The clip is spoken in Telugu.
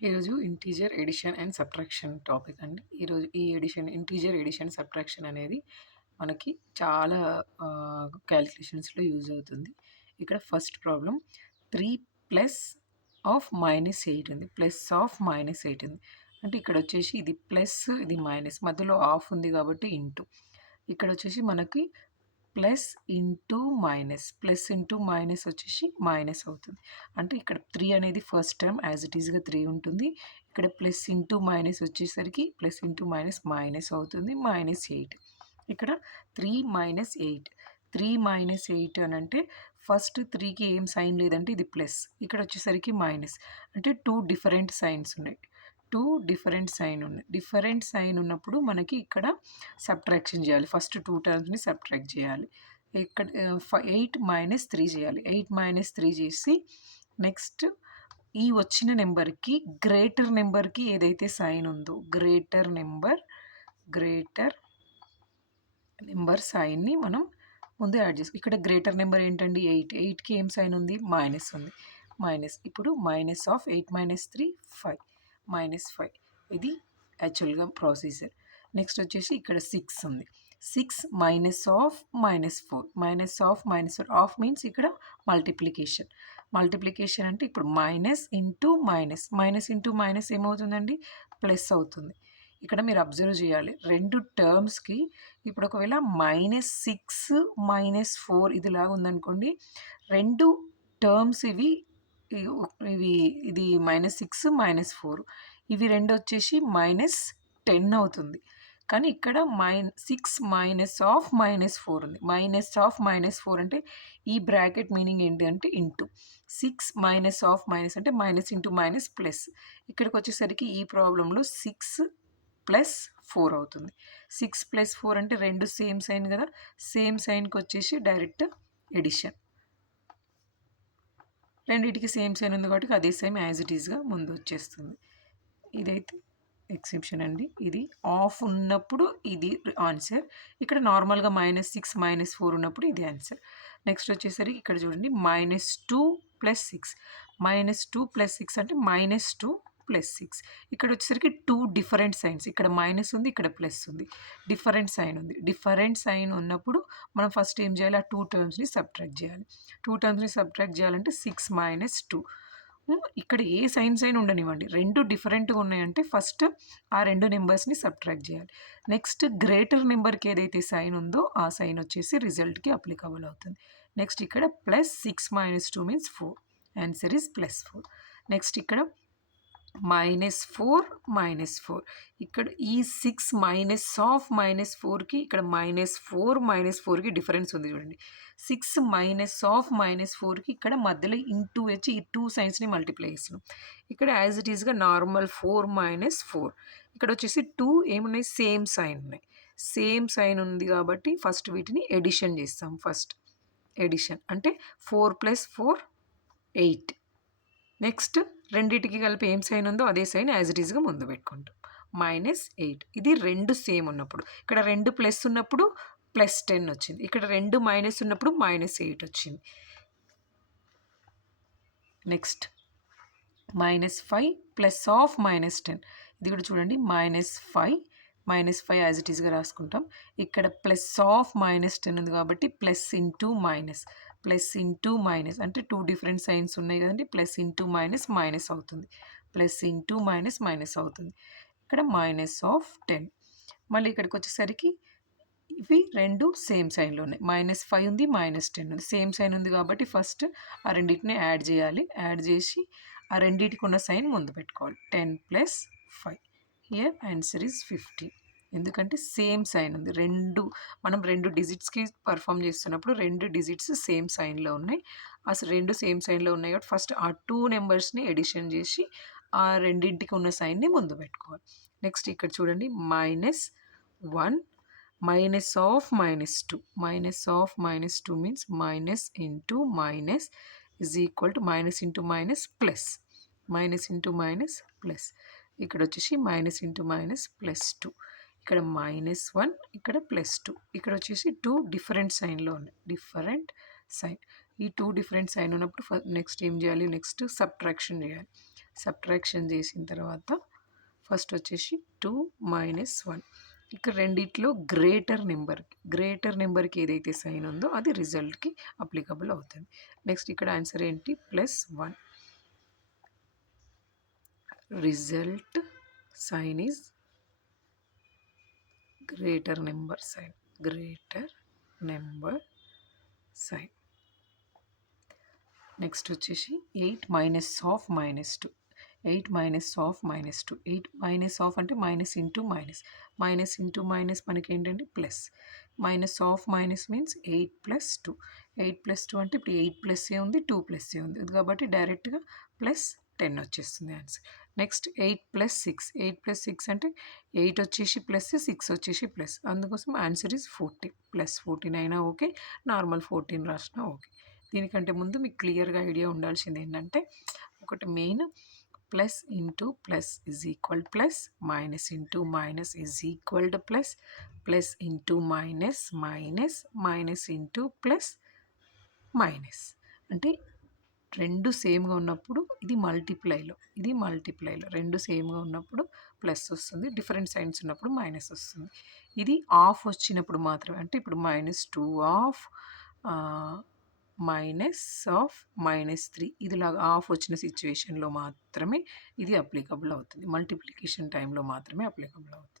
ఈరోజు integer addition and subtraction topic అండి. ఈరోజు ఈ ఇంటీజర్ ఎడిషన్ సబ్ట్రాక్షన్ అనేది మనకి చాలా క్యాలిక్యులేషన్స్‌లో యూజ్ అవుతుంది. ఇక్కడ ఫస్ట్ ప్రాబ్లమ్ 3 ప్లస్ ఆఫ్ -8 ఉంది. ప్లస్ ఆఫ్ -8 ఉంది. అంటే ఇక్కడ వచ్చేసి ఇది ప్లస్, ఇది మైనస్, మధ్యలో ఆఫ్ ఉంది కాబట్టి ఇంటూ. ఇక్కడ వచ్చేసి మనకి plus into minus, plus into minus వచ్చేసి మైనస్ అవుతుంది. అంటే ఇక్కడ 3 అనేది ఫస్ట్ టర్మ్ యాజ్ ఇట్ ఈస్‌గా 3 ఉంటుంది. ఇక్కడ ప్లస్ ఇంటూ మైనస్ వచ్చేసరికి ప్లస్ ఇంటూ మైనస్ మైనస్ అవుతుంది. -8. ఇక్కడ 3 - 8. 3 - 8 అనంటే ఫస్ట్ 3కి ఏం సైన్ లేదంటే ఇది ప్లస్. ఇక్కడ వచ్చేసరికి మైనస్. అంటే 2 డిఫరెంట్ సైన్స్ ఉన్నాయి. 2 డిఫరెంట్ సైన్ ఉన్నాయి. డిఫరెంట్ సైన్ ఉన్నప్పుడు మనకి ఇక్కడ సబ్ట్రాక్షన్ చేయాలి. ఫస్ట్ 2 టర్మ్స్‌ని సబ్ట్రాక్ట్ చేయాలి. ఇక్కడ 8 - 3 చేయాలి. 8 - 3 చేసి నెక్స్ట్ ఈ వచ్చిన నెంబర్‌కి గ్రేటర్ నెంబర్‌కి ఏదైతే సైన్ ఉందో గ్రేటర్ నెంబర్ సైన్‌ని మనం ముందు యాడ్ చేసుకో. ఇక్కడ గ్రేటర్ నెంబర్ ఏంటండి 8. 8కి ఏం సైన్ ఉంది? మైనస్ ఉంది. మైనస్. ఇప్పుడు మైనస్ ఆఫ్ 8 - 3 5. -5. ఇది యాక్చువల్‌గా ప్రొసీజర్. నెక్స్ట్ వచ్చేసి ఇక్కడ 6 ఉంది. 6 minus of -4. Minus of -4. Of means ఇక్కడ మల్టిప్లికేషన్. మల్టిప్లికేషన్ అంటే ఇప్పుడు minus into minus. Minus into minus ఏమవుతుందండి? ప్లస్ అవుతుంది. ఇక్కడ మీరు అబ్జర్వ్ చేయాలి. 2 టర్మ్స్‌కి ఇప్పుడు ఒకవేళ -6 -4 ఇదిలాగా ఉందనుకోండి. 2 టర్మ్స్ ఇవి ఇది -6 -4 ఇవి 2 వచ్చేసి -10 అవుతుంది. కానీ ఇక్కడ 6 మైనస్ ఆఫ్ -4 ఉంది. మైనస్ ఆఫ్ -4 అంటే ఈ బ్రాకెట్ మీనింగ్ ఏంటి అంటే ఇంటూ. 6 మైనస్ ఆఫ్ మైనస్ అంటే మైనస్ ఇంటూ మైనస్ ప్లస్. ఇక్కడికి వచ్చేసరికి ఈ ప్రాబ్లంలో 6 ప్లస్ 4 అవుతుంది. 6 ప్లస్ 4 అంటే 2 సేమ్ సైన్ కదా. సేమ్ సైన్కి వచ్చేసి డైరెక్ట్ ఎడిషన్. రెండింటికి సేమ్ సైన్ ఉంది కాబట్టి అదే సేమ్ యాజ్ ఇట్ ఈస్‌గా ముందు వచ్చేస్తుంది. ఇదైతే ఎక్సెప్షన్ అండి. ఇది ఆఫ్ ఉన్నప్పుడు ఇది ఆన్సర్. ఇక్కడ నార్మల్‌గా -6 -4 ఉన్నప్పుడు ఇది ఆన్సర్. నెక్స్ట్ వచ్చేసరికి ఇక్కడ చూడండి -2 + 6. -2 + 6 అంటే -2 + 6. ఇక్కడ వచ్చేసరికి 2 డిఫరెంట్ సైన్స్. ఇక్కడ మైనస్ ఉంది, ఇక్కడ ప్లస్ ఉంది. డిఫరెంట్ సైన్ ఉంది. డిఫరెంట్ సైన్ ఉన్నప్పుడు మనం ఫస్ట్ ఏం చేయాలి? ఆ 2 టర్మ్స్‌ని సబ్ట్రాక్ట్ చేయాలి. 2 టర్మ్స్‌ని సబ్ట్రాక్ట్ చేయాలంటే 6 - 2. ఇక్కడ ఏ సైన్స్ అయినా ఉండనివ్వండి. 2 డిఫరెంట్‌గా ఉన్నాయంటే ఫస్ట్ ఆ 2 నంబర్స్‌ని సబ్ట్రాక్ట్ చేయాలి. నెక్స్ట్ గ్రేటర్ నెంబర్‌కి ఏదైతే సైన్ ఉందో ఆ సైన్ వచ్చేసి రిజల్ట్‌కి అప్లికబుల్ అవుతుంది. నెక్స్ట్ ఇక్కడ +6 - 2 మీన్స్ 4. Answer is +4. నెక్స్ట్ ఇక్కడ -4 ఇక్కడ ఈ 6 మైనస్ ఆఫ్ -4కి ఇక్కడ -4కి డిఫరెన్స్ ఉంది చూడండి. 6 మైనస్ ఆఫ్ -4కి ఇక్కడ మధ్యలో ఇంటూ వచ్చి ఈ 2 సైన్స్‌ని మల్టిప్లై చేస్తున్నాం. ఇక్కడ యాజ్ ఇట్ ఈస్‌గా నార్మల్ 4 - 4. ఇక్కడ వచ్చేసి 2 ఏమున్నాయి? సేమ్ సైన్ ఉన్నాయి. సేమ్ సైన్ ఉంది కాబట్టి ఫస్ట్ వీటిని ఎడిషన్ చేస్తాం. ఫస్ట్ ఎడిషన్ అంటే 4 + 4 8. నెక్స్ట్ రెండిటికి కలిపి ఏం సైన్ ఉందో అదే సైన్ యాజ్ ఇట్ ఈస్‌గా ముందు పెట్టుకుంటాం. -8 ఇది 2 సేమ్ ఉన్నప్పుడు. ఇక్కడ 2 ప్లస్ ఉన్నప్పుడు +10 వచ్చింది. ఇక్కడ 2 మైనస్ ఉన్నప్పుడు -8 వచ్చింది. Next -5 plus of -10. ఇది కూడా చూడండి -5 యాజ్ ఇట్ ఈస్‌గా రాసుకుంటాం. ఇక్కడ ప్లస్ ఆఫ్ -10 ఉంది కాబట్టి plus into minus. Plus into minus అంటే 2 డిఫరెంట్ సైన్స్ ఉన్నాయి కదండి. ప్లస్ ఇంటూ మైనస్ మైనస్ అవుతుంది. ప్లస్ ఇంటూ మైనస్ మైనస్ అవుతుంది. ఇక్కడ -10. మళ్ళీ ఇక్కడికి వచ్చేసరికి ఇవి 2 సేమ్ సైన్‌లో ఉన్నాయి. -5 ఉంది, -10 ఉంది. సేమ్ సైన్ ఉంది కాబట్టి ఫస్ట్ ఆ రెండిటిని యాడ్ చేయాలి. యాడ్ చేసి ఆ రెండిటికి ఉన్న సైన్ ముందు పెట్టుకోవాలి. 10 + 5. Here answer is 15. ఎందుకంటే సేమ్ సైన్ ఉంది. మనం 2 డిజిట్స్‌కి పర్ఫార్మ్ చేస్తున్నప్పుడు 2 డిజిట్స్ సేమ్ సైన్‌లో ఉన్నాయి. అసలు 2 సేమ్ సైన్‌లో ఉన్నాయి కాబట్టి ఫస్ట్ ఆ 2 నంబర్స్‌ని ఎడిషన్ చేసి ఆ రెండింటికి ఉన్న సైన్‌ని ముందు పెట్టుకోవాలి. నెక్స్ట్ ఇక్కడ చూడండి -1 minus of -2. Minus of -2 means minus into minus is equal to minus into minus plus. Minus into minus plus. ఇక్కడ వచ్చేసి minus into minus +2. ఇక్కడ -1 ఇక్కడ +2. ఇక్కడ వచ్చేసి 2 డిఫరెంట్ సైన్లో ఉన్నాయి. Different sign. ఈ 2 డిఫరెంట్ సైన్ ఉన్నప్పుడు నెక్స్ట్ ఏం చేయాలి, నెక్స్ట్ సబ్ట్రాక్షన్ చేయాలి. సబ్ట్రాక్షన్ చేసిన తర్వాత ఫస్ట్ వచ్చేసి 2 మైనస్ 1. ఇక్కడ రెండిట్లో గ్రేటర్ నెంబర్కి ఏదైతే సైన్ ఉందో అది రిజల్ట్కి అప్లికబుల్ అవుతుంది. నెక్స్ట్ ఇక్కడ ఆన్సర్ ఏంటి, +1. Result sign is greater number sign. Next వచ్చేసి 8 minus of -2. 8 minus of -2. 8 minus of అంటే minus into minus, minus into minus మనకి ఏంటంటే plus. Minus of minus means 8 + 2. 8 + 2 అంటే ఇప్పుడు 8 ప్లస్ఏ ఉంది, 2 ప్లస్ఏ ఉంది కాబట్టి డైరెక్ట్గా +10 వచ్చేస్తుంది ఆన్సర్. నెక్స్ట్ 8 + 6. 8 + 6 అంటే 8 వచ్చేసి ప్లస్, 6 వచ్చేసి ప్లస్, అందుకోసం ఆన్సర్ ఈజ్ 14. +14 అయినా ఓకే, నార్మల్ 14 రాసినా ఓకే. దీనికంటే ముందు మీకు క్లియర్గా ఐడియా ఉండాల్సింది ఏంటంటే, ఒకటి main plus into plus is equal plus, minus into minus is equal to plus, plus into minus minus, minus into plus minus. అంటే రెండు సేమ్గా ఉన్నప్పుడు ఇది మల్టిప్లైలో రెండు సేమ్గా ఉన్నప్పుడు ప్లస్ వస్తుంది, డిఫరెంట్ సైన్స్ ఉన్నప్పుడు మైనస్ వస్తుంది. ఇది ఆఫ్ వచ్చినప్పుడు మాత్రమే, అంటే ఇప్పుడు -2 ఆఫ్ -3 ఇదిలాగా ఆఫ్ వచ్చిన సిచ్యువేషన్లో మాత్రమే ఇది అప్లికబుల్ అవుతుంది. మల్టిప్లికేషన్ టైంలో మాత్రమే అప్లికబుల్ అవుతుంది.